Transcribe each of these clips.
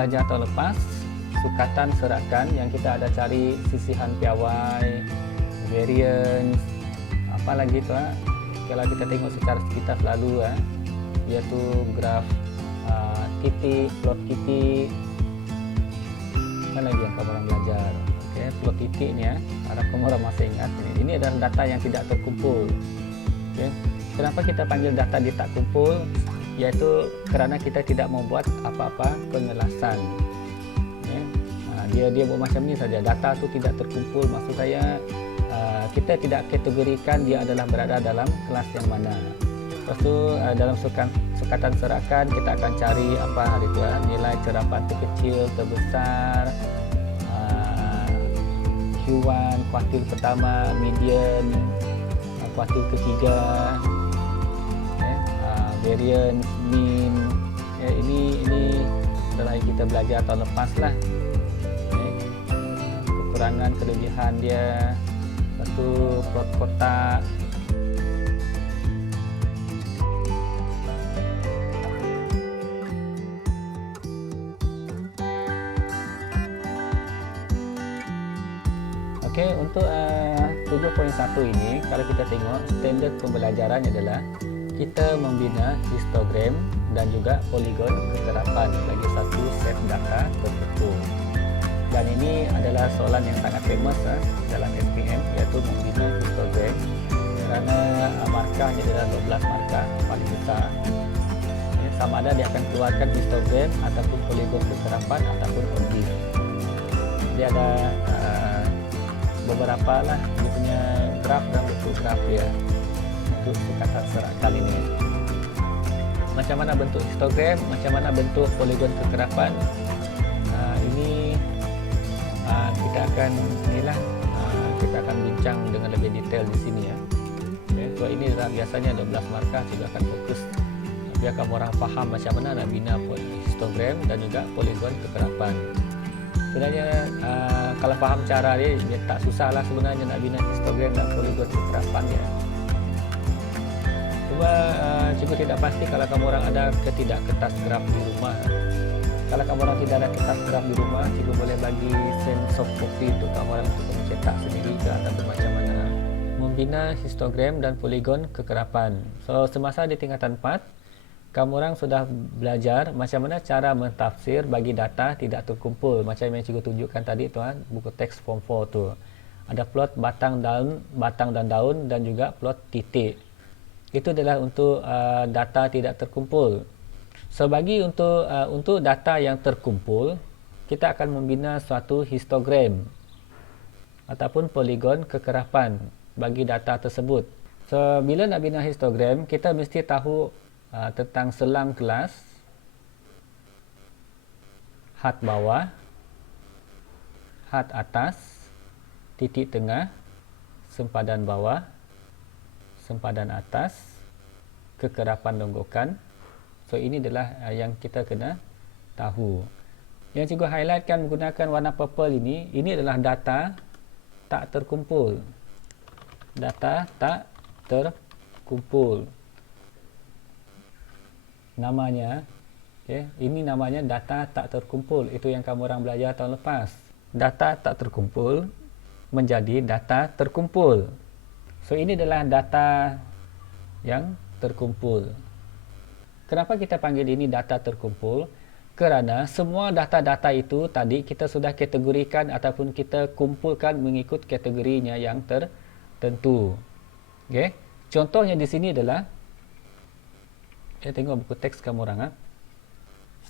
belajar tahun lepas, sukatan serakan yang kita ada cari sisihan piawai, variance, apa lagi tu kalau kita tengok secara sekitar selalu iaitu graf titik, plot titik. Apa lagi yang kamu orang belajar? Okey, plot titik ni harap kamu orang masih ingat ini. Ini adalah data yang tidak terkumpul. Okey. Kenapa kita panggil data tidak kumpul? Iaitu kerana kita tidak membuat apa-apa pengelasan. Dia buat macam ni saja. Data tu tidak terkumpul. Maksud saya kita tidak kategorikan dia adalah berada dalam kelas yang mana. Lepas tu dalam sukatan serakan kita akan cari apa hari tu nilai cerapan terkecil, terbesar, Q1, kuartil pertama, median, kuartil ketiga, variance, mean. Ini adalah yang kita belajar tahun lepas lah. Kekurangan, kelebihan dia. Lepas tu plot kotak. Okey, untuk 7.1 ini kalau kita tengok standard pembelajaran adalah kita membina histogram dan juga poligon keterapan bagi satu set data tertentu. Dan ini adalah soalan yang sangat famous dalam SPM, iaitu membina histogram kerana markahnya adalah 12 markah paling besar. Sama ada dia akan keluarkan histogram ataupun poligon keterapan ataupun objek. Dia ada beberapa lah dia punya graf dan bentuk graf dia untuk sukatan serakan ini. Macam mana bentuk histogram, macam mana bentuk poligon kekerapan, ini kita akan kita akan bincang dengan lebih detail di sini ya. Okay, so ini biasanya 12 markah juga akan fokus biar kamu orang faham macam mana nak bina histogram dan juga poligon kekerapan. Sebenarnya kalau faham cara dia tak susah lah sebenarnya nak bina histogram dan poligon kekerapan ya. Cuma cikgu tidak pasti kalau kamu orang ada tidak kertas graf di rumah. Kalau kamu orang tidak ada kertas graf di rumah, cikgu boleh bagi send soft copy untuk kamu orang untuk kamu cetak sendiri ke ataupun macam mana. Membina histogram dan poligon kekerapan. So semasa di tingkatan 4, kamu orang sudah belajar macam mana cara mentafsir bagi data tidak terkumpul. Macam yang cikgu tunjukkan tadi buku teks form 4 tu. Ada plot batang dan daun dan juga plot titik. Itu adalah untuk data tidak terkumpul. So bagi untuk data yang terkumpul, kita akan membina suatu histogram ataupun poligon kekerapan bagi data tersebut. So bila nak bina histogram, kita mesti tahu tentang selang kelas, had bawah, had atas, titik tengah, sempadan bawah, sempadan atas, kekerapan longgokan. So ini adalah yang kita kena tahu. Yang cikgu highlightkan menggunakan warna purple ini adalah data tak terkumpul. Data tak terkumpul. Namanya, ini namanya data tak terkumpul. Itu yang kamu orang belajar tahun lepas. Data tak terkumpul menjadi data terkumpul. So ini adalah data yang terkumpul. Kenapa kita panggil ini data terkumpul? Kerana semua data-data itu tadi kita sudah kategorikan ataupun kita kumpulkan mengikut kategorinya yang tertentu. Okey. Contohnya di sini adalah tengok buku teks kamu orang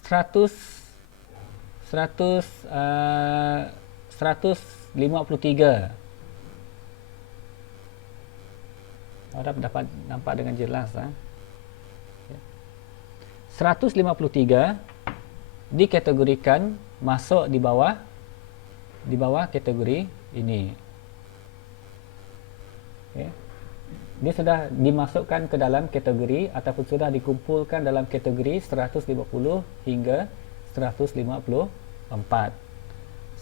153. Harap dapat nampak dengan jelas 153 dikategorikan masuk di bawah kategori ini. Dia sudah dimasukkan ke dalam kategori ataupun sudah dikumpulkan dalam kategori 150 hingga 154.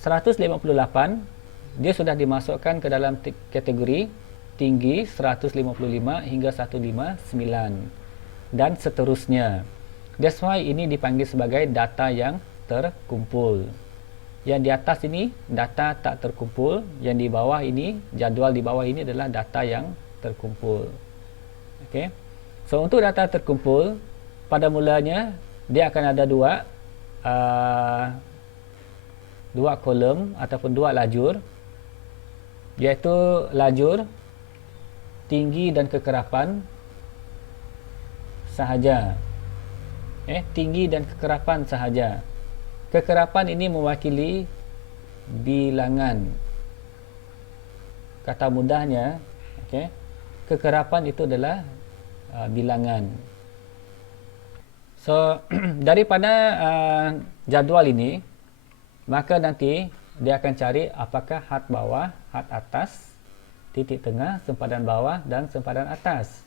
158 dia sudah dimasukkan ke dalam kategori tinggi 155 hingga 159 dan seterusnya. That's why ini dipanggil sebagai data yang terkumpul. Yang di atas ini data tak terkumpul, yang di bawah ini, jadual di bawah ini adalah data yang terkumpul. Okey. So untuk data terkumpul, pada mulanya dia akan ada dua kolom ataupun dua lajur, iaitu lajur tinggi dan kekerapan sahaja. Tinggi dan kekerapan sahaja. Kekerapan ini mewakili bilangan. Kata mudahnya, kekerapan itu adalah bilangan. So daripada jadual ini, maka nanti dia akan cari apakah had bawah, had atas, titik tengah, sempadan bawah dan sempadan atas.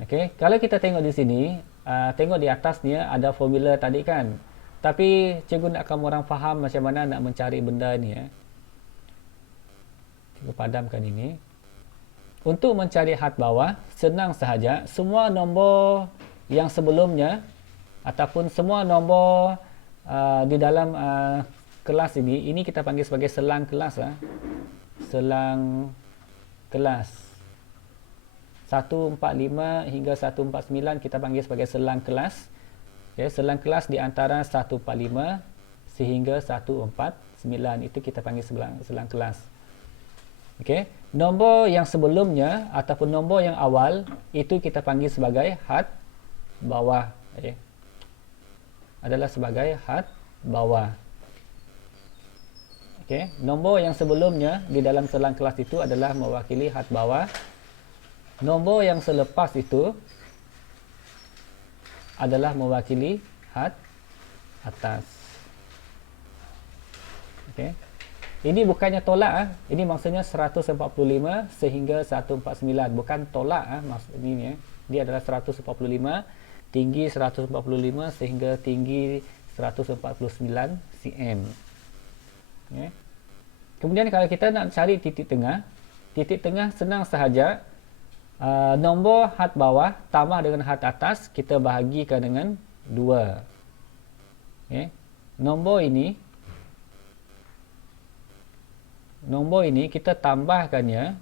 Okey, kalau kita tengok di sini, tengok di atasnya ada formula tadi kan. Tapi cikgu nak kamu orang faham macam mana nak mencari benda ni. Cikgu padamkan ini. Untuk mencari had bawah, senang sahaja. Semua nombor yang sebelumnya ataupun semua nombor di dalam kelas ini kita panggil sebagai selang kelas. Selang kelas 145 hingga 149 kita panggil sebagai selang kelas. Selang kelas di antara 145 sehingga 149 itu kita panggil selang kelas. Nombor yang sebelumnya ataupun nombor yang awal itu kita panggil sebagai had bawah. Adalah sebagai had bawah. Nombor yang sebelumnya di dalam selang kelas itu adalah mewakili had bawah. Nombor yang selepas itu adalah mewakili had atas. Ini bukannya tolak, ini maksudnya 145 sehingga 149, bukan tolak maksud ini. Dia adalah 145, tinggi 145 sehingga tinggi 149 cm. Kemudian kalau kita nak cari titik tengah senang sahaja. Nombor had bawah tambah dengan had atas kita bahagikan dengan 2. Nombor ini kita tambahkannya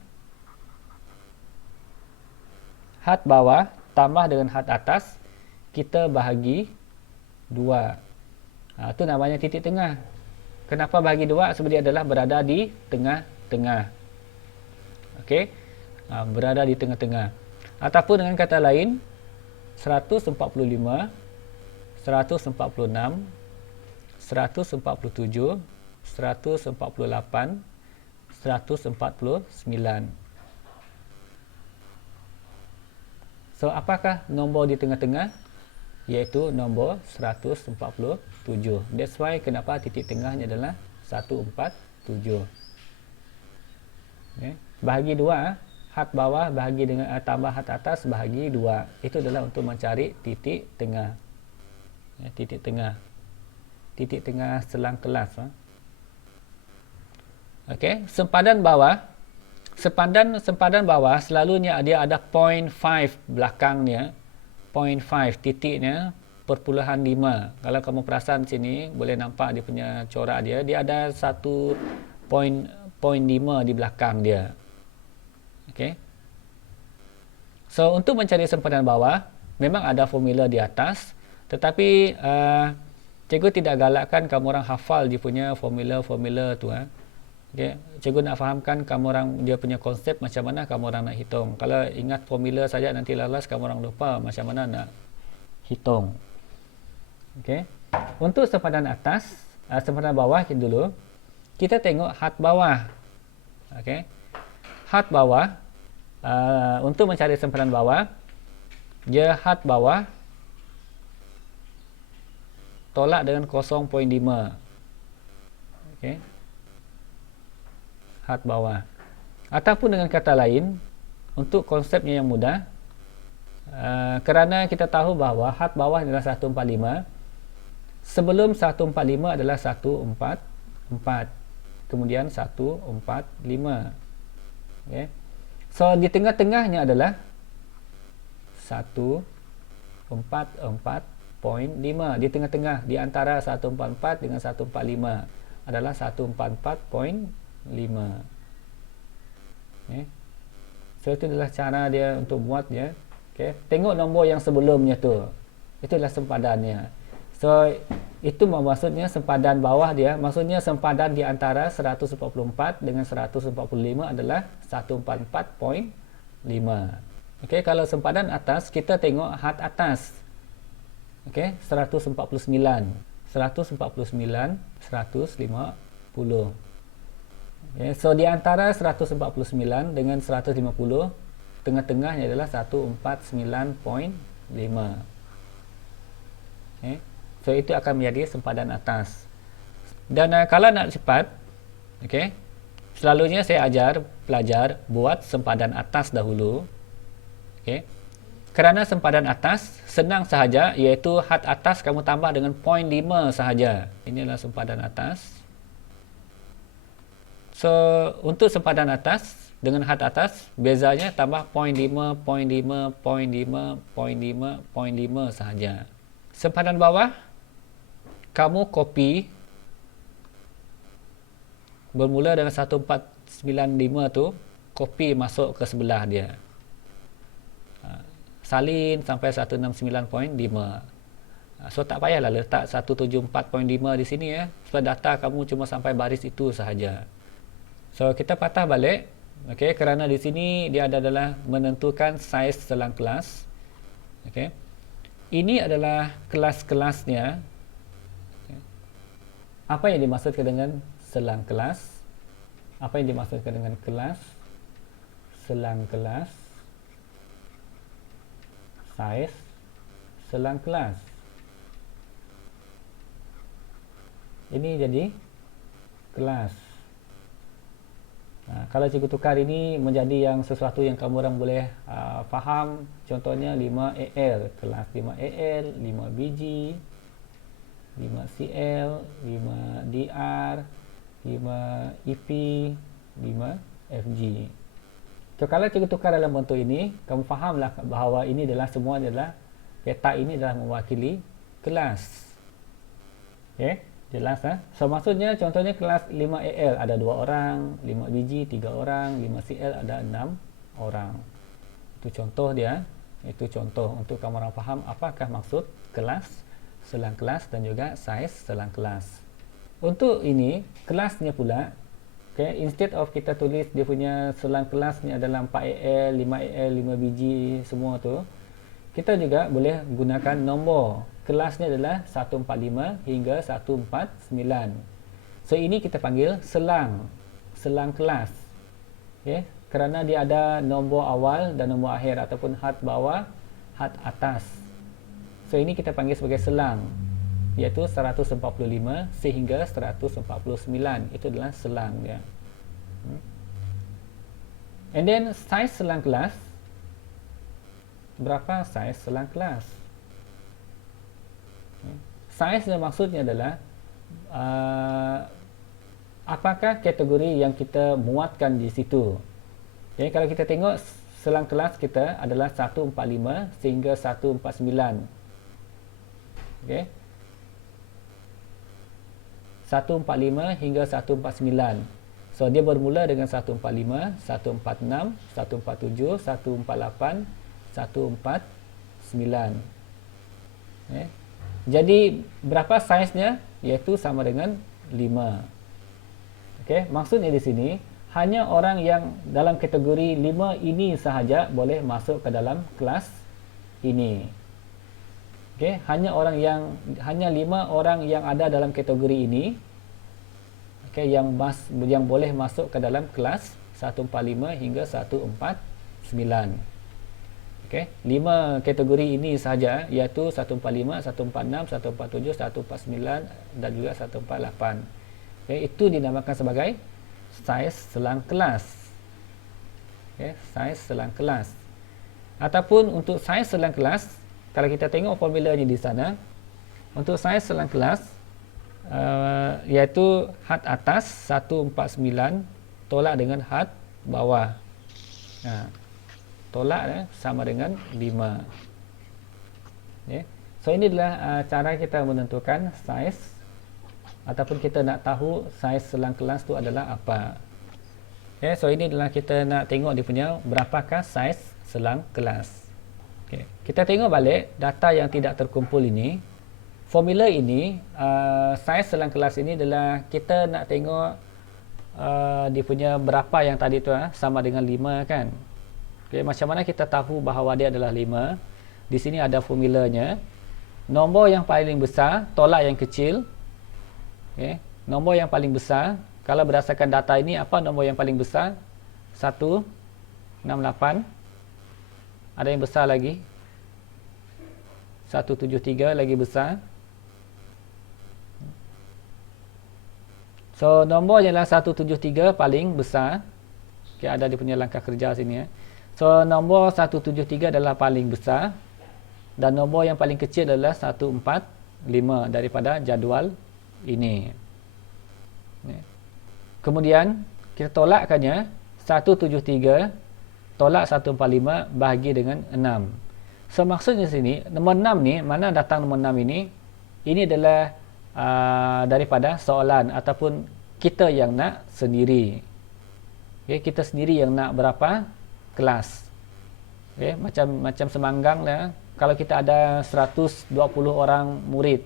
had bawah tambah dengan had atas kita bahagi 2. Itu namanya titik tengah. Kenapa bahagi 2? Sebab dia adalah berada di tengah-tengah. Berada di tengah-tengah. Ataupun dengan kata lain 145, 146, 147, 148, 149. So apakah nombor di tengah-tengah? Iaitu nombor 147. That's why kenapa titik tengahnya adalah 147. Bahagi 2, had bawah bahagi dengan tambah had atas bahagi 2. Itu adalah untuk mencari titik tengah. Titik tengah selang kelas. Sempadan bawah selalunya dia ada 0.5 belakangnya. 0.5 titiknya perpuluhan 5. Kalau kamu perasan sini boleh nampak dia punya corak dia ada 1.5 di belakang dia. So untuk mencari sempadan bawah memang ada formula di atas, tetapi cikgu tidak galakkan kamu orang hafal dia punya formula tu. Cikgu nak fahamkan kamu orang dia punya konsep macam mana kamu orang nak hitung. Kalau ingat formula saja nanti lalas kamu orang lupa macam mana nak hitung. Untuk sempadan sempadan bawah dulu kita tengok had bawah. Had bawah untuk mencari sempadan bawah, dia had bawah tolak dengan 0.5. Had bawah. Ataupun dengan kata lain, untuk konsepnya yang mudah, kerana kita tahu bahawa had bawah adalah 145, sebelum 145 adalah 144, kemudian 145. So di tengah-tengahnya adalah 144. Di tengah-tengah di antara 144 dengan 145 adalah 144.5. So itu adalah cara dia untuk buatnya. Tengok nombor yang sebelumnya tu, itulah sempadannya. So itu maksudnya sempadan bawah dia, maksudnya sempadan di antara 144 dengan 145 adalah 144.5. Kalau sempadan atas, kita tengok had atas. 149, 150. So di antara 149 dengan 150, tengah-tengahnya adalah 149.5. So itu akan menjadi sempadan atas. Dan kalau nak cepat, selalunya saya ajar pelajar buat sempadan atas dahulu. Kerana sempadan atas senang sahaja, iaitu had atas kamu tambah dengan 0.5 sahaja. Inilah sempadan atas. So untuk sempadan atas dengan had atas, bezanya tambah 0.5, 0.5, 0.5, 0.5, 0.5 sahaja. Sempadan bawah, kamu copy bermula dengan 1495 tu, copy masuk ke sebelah dia. Salin sampai 169.5. So tak payahlah letak 174.5 di sini sebab data kamu cuma sampai baris itu sahaja. So kita patah balik, kerana di sini dia adalah menentukan saiz selang kelas. Ini adalah kelas-kelasnya. Apa yang dimaksudkan dengan selang kelas? Apa yang dimaksudkan dengan kelas? Selang kelas, saiz selang kelas. Ini jadi kelas. Kalau cikgu tukar ini menjadi yang sesuatu yang kamu orang boleh faham. Contohnya 5AL, kelas 5AL, 5BG, 5CL, 5DR, 5EP, 5FG. So, kalau cikgu tukar dalam bentuk ini, kamu fahamlah bahawa ini adalah semua adalah peta ini adalah mewakili kelas. Jelas So maksudnya contohnya kelas 5AL ada 2 orang, 5BG 3 orang, 5CL ada 6 orang. Itu contoh dia. Itu contoh untuk kamu orang faham apakah maksud kelas, selang kelas dan juga saiz selang kelas. Untuk ini kelasnya pula, instead of kita tulis dia punya selang kelas ni adalah 4AL, 5AL, 5BG semua tu, kita juga boleh gunakan nombor. Kelasnya adalah 145 hingga 149. So ini kita panggil selang kelas. Kerana dia ada nombor awal dan nombor akhir ataupun had bawah, had atas. So ini kita panggil sebagai selang, iaitu 145 sehingga 149. Itu adalah selang dia. And then saiz selang kelas. Berapa saiz selang kelas? Saiznya maksudnya adalah apakah kategori yang kita muatkan di situ. Kalau kita tengok selang kelas kita adalah 145 sehingga 149. 145 hingga 149. So dia bermula dengan 145, 146, 147, 148, 149. Jadi berapa saiznya? Iaitu sama dengan 5. Maksudnya di sini hanya orang yang dalam kategori 5 ini sahaja boleh masuk ke dalam kelas ini. Hanya 5 orang yang ada dalam kategori ini yang boleh masuk ke dalam kelas 145 hingga 149. 5 kategori ini sahaja, iaitu 145, 146, 147, 149 dan juga 148. Itu dinamakan sebagai saiz selang kelas. Saiz selang kelas. Ataupun untuk saiz selang kelas, kalau kita tengok formulanya di sana, untuk saiz selang kelas, iaitu had atas 149 tolak dengan had bawah. Tolak sama dengan 5. So ini adalah cara kita menentukan saiz ataupun kita nak tahu saiz selang kelas tu adalah apa. Okay, so ini adalah kita nak tengok dia punya berapakah saiz selang kelas. Okay, kita tengok balik data yang tidak terkumpul ini. Formula ini, saiz selang kelas ini adalah kita nak tengok dia punya berapa yang tadi tu sama dengan 5 kan. Okay, macam mana kita tahu bahawa dia adalah 5? Di sini ada formulanya. Nombor yang paling besar tolak yang kecil. Okay. Nombor yang paling besar, kalau berdasarkan data ini, apa nombor yang paling besar? 168. Ada yang besar lagi? 173 lagi besar. So nombor ialah 173 paling besar. Okay, ada dia punya langkah kerja sini ya. So nombor 173 adalah paling besar. Dan nombor yang paling kecil adalah 145 daripada jadual ini. Kemudian kita tolakkannya, 173 tolak 145 bahagi dengan 6. So maksudnya sini, nombor 6 ni, mana datang nombor 6 ini? Ini adalah daripada soalan ataupun kita yang nak sendiri. Okay, kita sendiri yang nak berapa kelas. Okay, macam semanggang lah. Kalau kita ada 120 orang murid,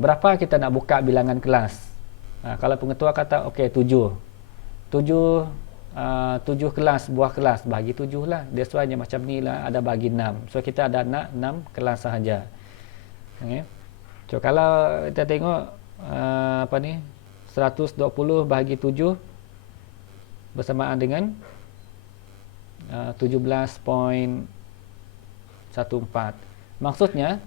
berapa kita nak buka bilangan kelas? Kalau pengetua kata okey 7 kelas, buah kelas, bagi 7 lah. That's why macam ni lah, ada bagi 6. So kita ada nak 6 kelas sahaja. Okay. So kalau kita tengok 120 bahagi 7 bersamaan dengan 17.14. Maksudnya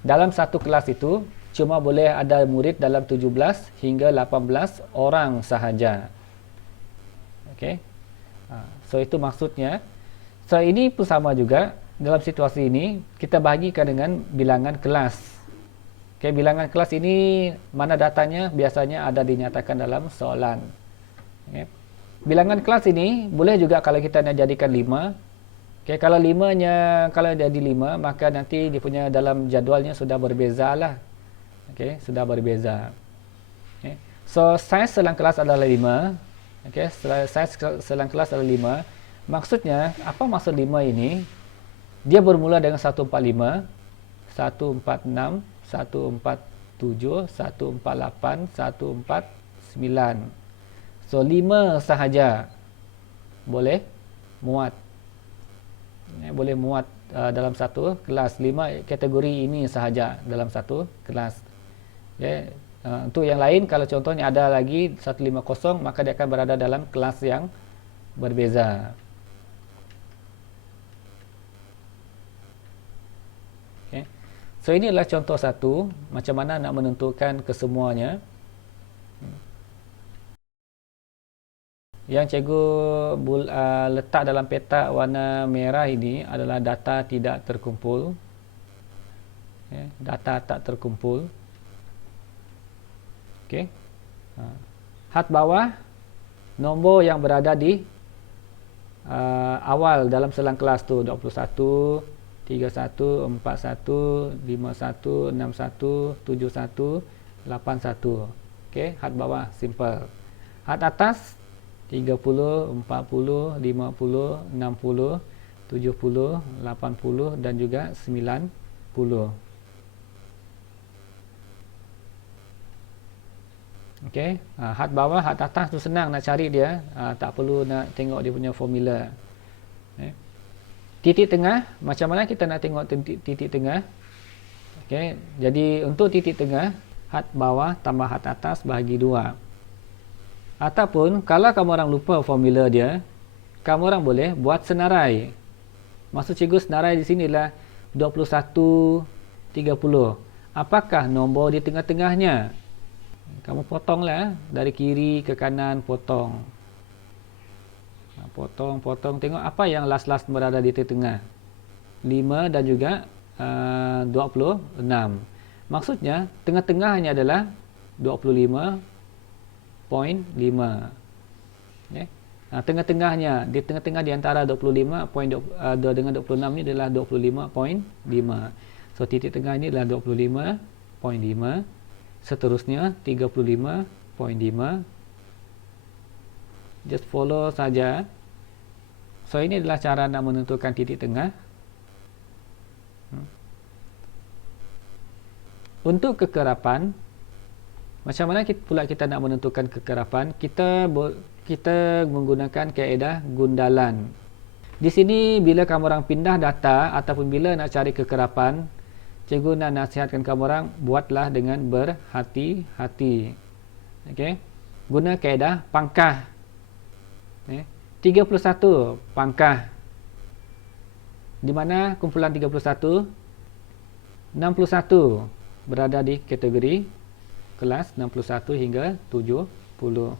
dalam satu kelas itu cuma boleh ada murid dalam 17 hingga 18 orang sahaja. Okey. So itu maksudnya. So ini pun sama juga. Dalam situasi ini kita bahagikan dengan bilangan kelas. Okey, bilangan kelas ini mana datanya biasanya ada dinyatakan dalam soalan. Okey. Bilangan kelas ini boleh juga kalau kita nak jadikan 5. Okay, kalau 5-nya kalau jadi 5, maka nanti dia punya dalam jadualnya sudah berbeza lah. Okay, sudah berbeza. Okay. So saiz selang kelas adalah 5. Okay, saiz selang kelas adalah 5. Maksudnya, apa maksud 5 ini? Dia bermula dengan 145, 146, 147, 148, 149. So 5 sahaja boleh muat. Boleh muat dalam satu kelas. 5 kategori ini sahaja dalam satu kelas. Okay. Untuk yang lain, kalau contohnya ada lagi 150, maka dia akan berada dalam kelas yang berbeza. Okay. So inilah contoh satu, macam mana nak menentukan kesemuanya. Yang cikgu letak dalam petak warna merah ini adalah data tidak terkumpul. Okay. Data tak terkumpul. Okay. Hat bawah, nombor yang berada di awal dalam selang kelas tu 21, 31, 41, 51, 61, 71, 81. Okay. Hat bawah simple. Hat atas 30, 40, 50, 60, 70, 80 dan juga 90. Okey, hat bawah, hat atas tu senang nak cari dia, tak perlu nak tengok dia punya formula. Titik tengah, macam mana kita nak tengok titik tengah? Okey, jadi untuk titik tengah, hat bawah tambah hat atas bahagi 2. Ataupun kalau kamu orang lupa formula dia, kamu orang boleh buat senarai. Maksud cikgu senarai di sini adalah 21, 30. Apakah nombor di tengah-tengahnya? Kamu potonglah dari kiri ke kanan, potong. Potong. Tengok apa yang last berada di tengah. 5 dan juga 26. Maksudnya tengah-tengahnya adalah 25.5. Okay. Tengah-tengahnya, di tengah-tengah di antara 25 dengan 26 ni adalah 25.5. So titik tengah ini adalah 25.5. Seterusnya 35.5. Just follow saja. So ini adalah cara nak menentukan titik tengah. Untuk kekerapan, macam mana kita nak menentukan kekerapan? Kita menggunakan kaedah gundalan. Di sini bila kamu orang pindah data ataupun bila nak cari kekerapan, cikgu nak nasihatkan kamu orang buatlah dengan berhati-hati. Okey. Guna kaedah pangkah. 31 pangkah. Di mana kumpulan 31? 61 berada di kategori kelas 61 hingga 70.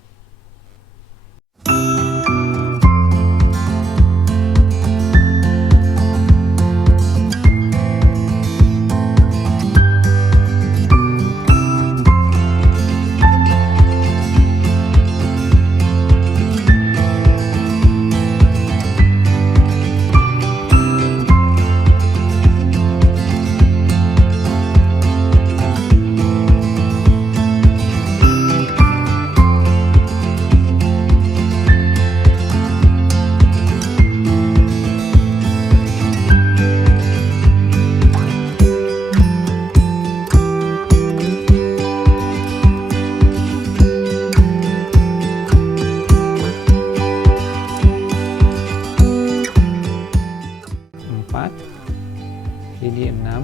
Ini 6,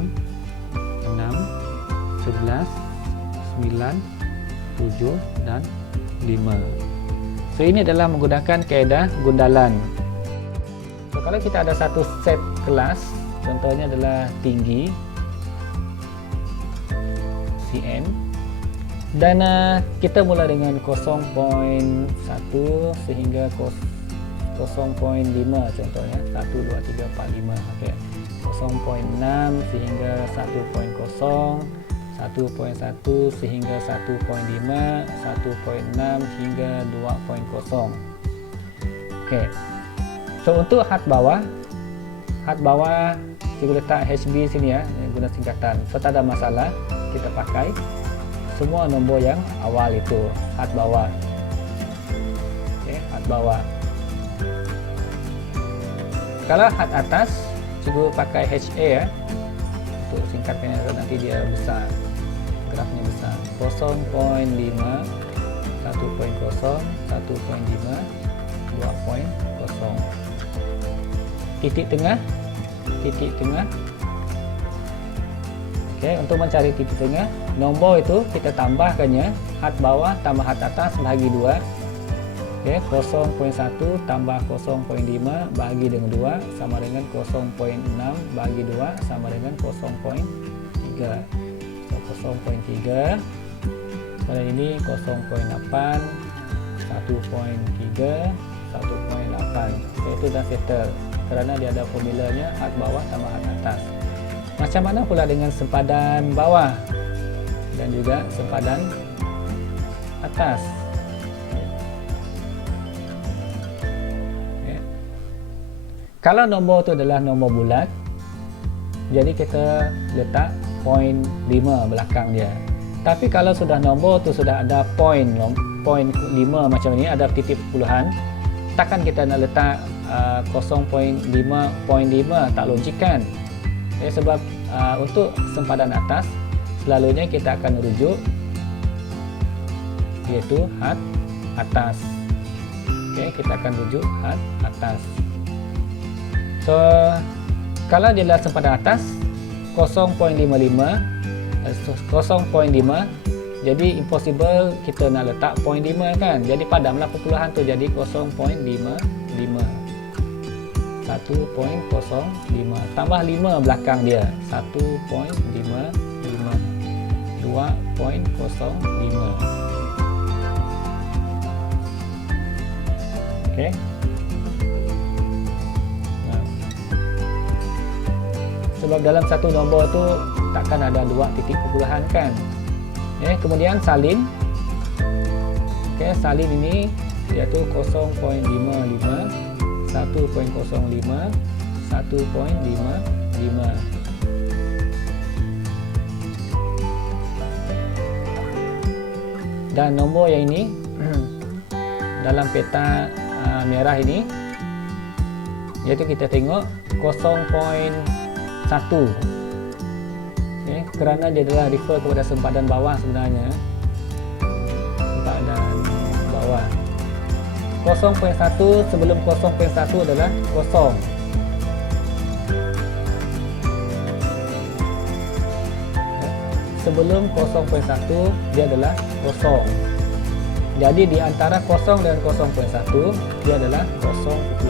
11, 9, 7 dan 5. So ini adalah menggunakan kaedah gundalan. So kalau kita ada satu set kelas, contohnya adalah tinggi cm, dan kita mula dengan 0.1 sehingga 0.5 contohnya 1, 2, 3, 4, 5. Okay. 0.6 sehingga 1.0, 1.1 sehingga 1.5, 1.6 hingga 2.0. Okey. So untuk had bawah cikgu letak HB sini ya, guna singkatan. So tak ada masalah, kita pakai semua nombor yang awal itu had bawah. Okey, had bawah. Kalau had atas, cikgu pakai HA ya untuk singkatkannya, nanti dia besar, grafnya besar. 0.5, 1.0, 1.5, 2.0. Titik tengah. Okey, untuk mencari titik tengah, nombor itu kita tambahkannya, had bawah tambah had atas bahagi 2. Okey, 0.1 tambah 0.5 bahagi dengan 2 sama dengan 0.6 bahagi 2 sama dengan 0.3. So 0.3 pada ini 0.8, 1.3, 1.8. So itu dah settle kerana dia ada formulanya had bawah tambah had atas. Macam mana pula dengan sempadan bawah dan juga sempadan atas? Kalau nombor itu adalah nombor bulat, jadi kita letak 0.5 belakang dia. Tapi kalau sudah nombor tu sudah ada 0.5 macam ni, ada titik puluhan, takkan kita nak letak 0.5 tak logikan. Sebab untuk sempadan atas selalunya kita akan rujuk iaitu had atas. Okey, kita akan rujuk had atas. So kalau dia adalah sempadan atas 0.5, jadi impossible kita nak letak 0.5 kan, jadi padamlah perpuluhan tu jadi 0.55, 1.05 tambah 5 belakang dia 1.55, 2.05. Okey. Sebab dalam satu nombor tu takkan ada dua titik perpuluhan kan. Kemudian salin. Salin ini yaitu 0.55, 1.05, 1.55. Dan nombor yang ini dalam peta merah ini, iaitu kita tengok 0.1. Okay, kerana dia adalah refer kepada sempadan bawah sebenarnya. Sempadan bawah 0.1 sebelum 0.1 adalah kosong. Sebelum 0.1 dia adalah kosong. Jadi di antara kosong dan 0.1 dia adalah 0.05.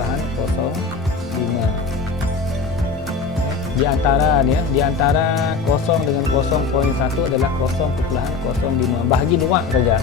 Di antara kosong dengan 0.1 adalah 0.05. Bahagi 2 saja.